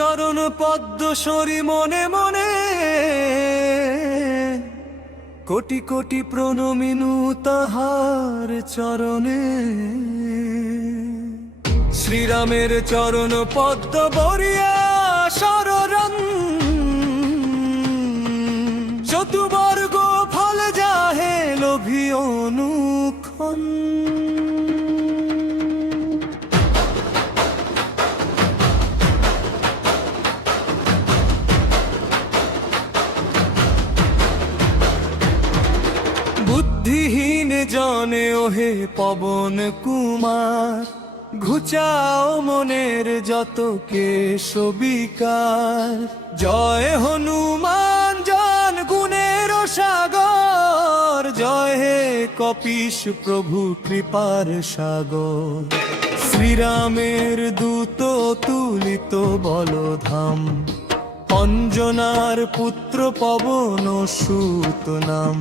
চরণ পদ্ম সরি মনে মনে, কোটি কোটি প্রণমিনু তাহার চরণে। শ্রীরামের চরণ পদ্ম বরিয়া শরণ, চতুবর্গ ফল যাহে লোভী অনুক্ষণ। বুদ্ধিহীন জনে ওহে পবন কুমার, ঘুচাও মনের যত কেশ বিকার। জয় হনুমান জন গুণের সাগর, জয় হে কপীশ প্রভু কৃপার সাগর। শ্রীরামের দূত তুলিত বলধাম, অঞ্জনার পুত্র পবন সুত নাম।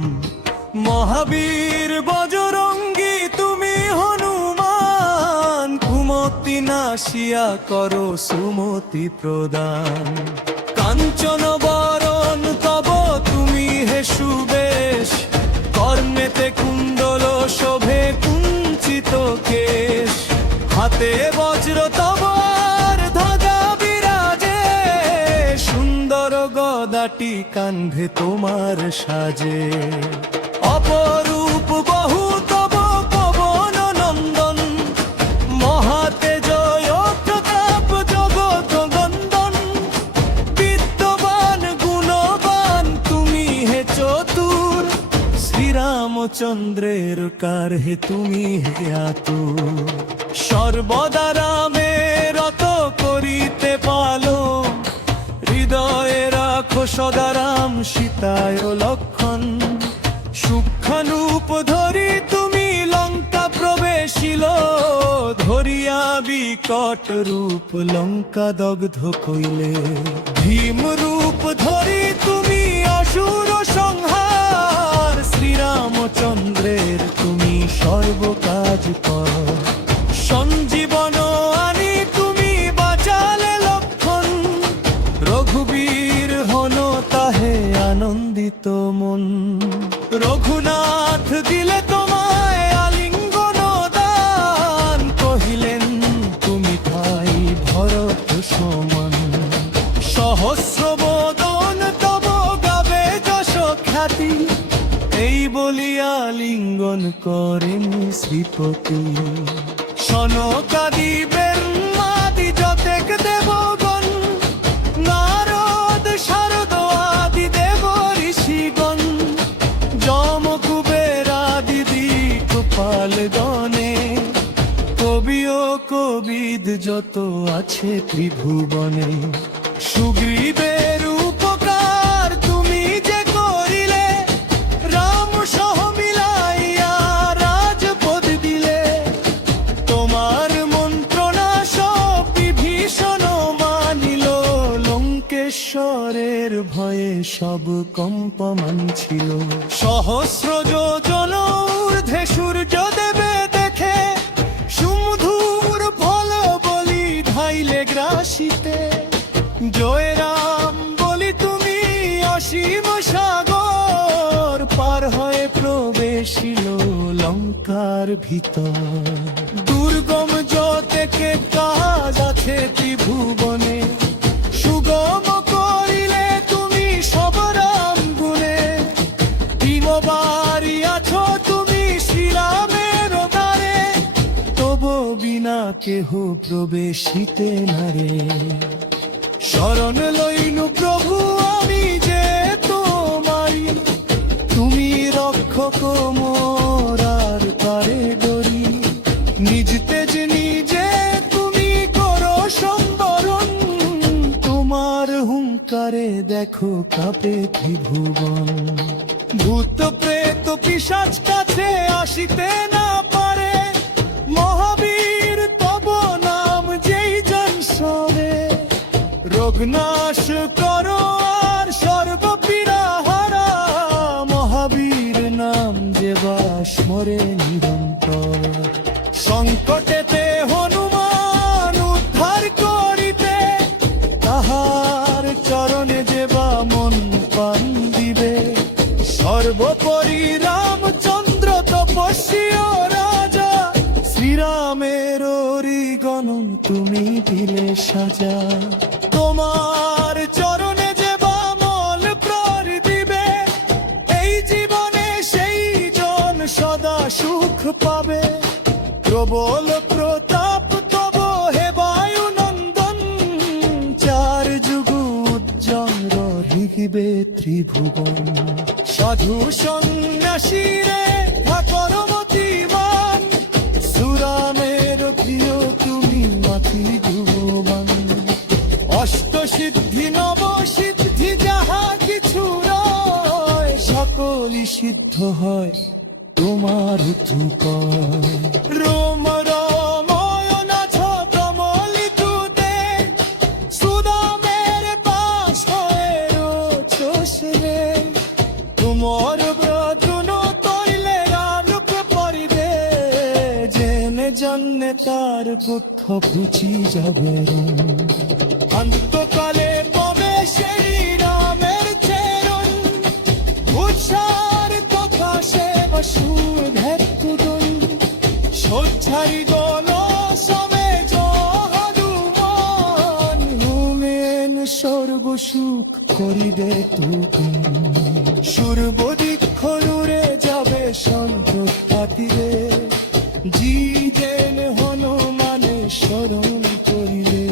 মহাবীর বজরঙ্গী তুমি হনুমান, কুমতি নাশিয়া করো সুমতি প্রদান। কাঞ্চন বরণ তব তুমি হে সুবেশ, কর্ণেতে কুণ্ডল শোভে কুঞ্চিত কেশ। হাতে বজ্র তবর ধ্বজা বিরাজে, সুন্দর গদাটি কান্ধে তোমার সাজে। অপরূপ বহু তব পবন নন্দন, মহাতেজয় প্রতাপ জগৎ নন্দন। বিদ্যবান গুণবান তুমি হে চতুর, শ্রীরামচন্দ্রের কার হে তুমি হে আতুর। সর্বদা রামে রত করিতে পালো, হৃদয়ে রাখো সদা রাম সীতায় লক্ষণ। সূক্ষ্মানুপ ধরি তুমি লঙ্কা প্রবেশিল, ধরিয়া বিকট রূপ লঙ্কা দগ্ধ কইলে। ভীম রূপ ধরি তুমি অসুর সংহার, শ্রীরামচন্দ্রের তুমি সর্বকাজ কর। সঞ্জীবন আনি তুমি বাঁচালে লক্ষণ, রঘুবীর হন তাহে আনন্দিত মন। রঘুনাথ দিলে তোমায় আলিঙ্গন দান, কহিলেন তুমি ভাই ভরত সমান। সহস্র বদন তব গাবে যশ খ্যাতি, এই বলিয়া লিঙ্গন করেন শ্রীপতি। সনকাদি ব্রহ্মাদি যতেক দেবগণ, নারদ শারদ আদি দেব ঋষিগণ। যম কুবেরাদি দিকপাল গণে, কবি ও কবিদ যত আছে ত্রিভুবনে। সুগ্রীবের উপকার তুমি যে করিলে, রাম সহ মিলাইয়া রাজপদ দিলে। তোমার মন্ত্রণা সব বিভীষণ মানিল, লঙ্কেশ্বরের ভয়ে সব কম্পমান ছিল। সহস্র যোজন ঊর্ধ্বে সূর্য দেবে দেখে, সুমধুর ফল বলি ধাইলে গ্রাসিতে। জয় রাম বলি তুমি অসীম সাগর, পার হয়ে প্রবেশিল লঙ্কার ভিতর। দুর্গম যতেকে কাজ আছে ত্রিভুবনে, সুগম করিলে তুমি সব রাম গুণে। তিনবারি আছো তুমি শ্রীরামের দ্বারে, তব বিনা কেহ প্রবেশিতে নারে। শরণ লইনু প্রভু আমি যে তোমারি, তুমি রক্ষক মোর আর পারে ডরি। নিজ তেজ নিজে তুমি করো সম্বরণ, তোমার হুঙ্কারে দেখো কাঁপে ত্রিভুবন। ভূত প্রেত পিশাচ কাছে আসিতে না পারে, মহাবীর তব নাম যেই জন সরে। রোগনাশ করো আর সর্বপীড়া হারা, মহাবীর নাম যে বাস মরে নিরন্তর। সংকটেতে হনুমান উদ্ধার করিতে, তাহা সাজা। তোমার চরণে যে বামল প্রর দিবে, এই জীবনে সেই জন সদা সুখ পাবে। প্রবল প্রতাপ তব হে বায়ু নন্দন, চার যুগ উজ্জ্বল রহিবে ত্রিভুবন। সাধু সন্ন্যাসীরে ঠাকুর মতিমান, সুরামের প্রিয় তুমি মাতি ভুবন। অষ্ট সিদ্ধি নব সিদ্ধি যাহা কিছু রয়, সকলই সিদ্ধ হয় তোমার কৃপায়। রোম রময় নাথ কমলিতুতে, সুদামের পাশ হয়ে রোচস রে। তোমার ব্রতুন তৈলে রামরূপ পরিবে, জেনে জন্যে তার বুদ্ধ বুঝি যাবে। অন্তকালে পাবে সেই রামের চেরণ, উৎসার কথা সে বসুধেতুদন। সোচ্ছারি দল সমে হনুমান, হুমেন সর্বসুখ করিবে তুকুন। সূর্বদিক্ষরুরে যাবে সন্তোষ পাতিরে, জিদেন হনুমানে স্মরণ করিবে।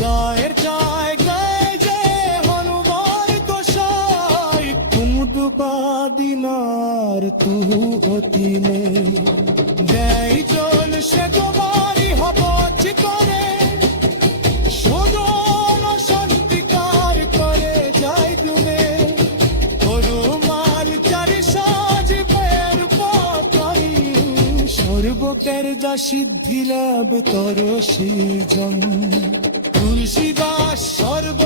গায়ের চায় গায়ে যে হনুমান গোসাই, কুমুদ বাদিনার তুহু অতিনে। দেয় চল সে তোমারি হবচ করে, সুজন শান্তিকার করে যাই তুমি। হনুমান চারি সাজ পের পাতাই, সর্বকের যা সিদ্ধি লাভ কর সৃজন। তুলসীদাস সর্ব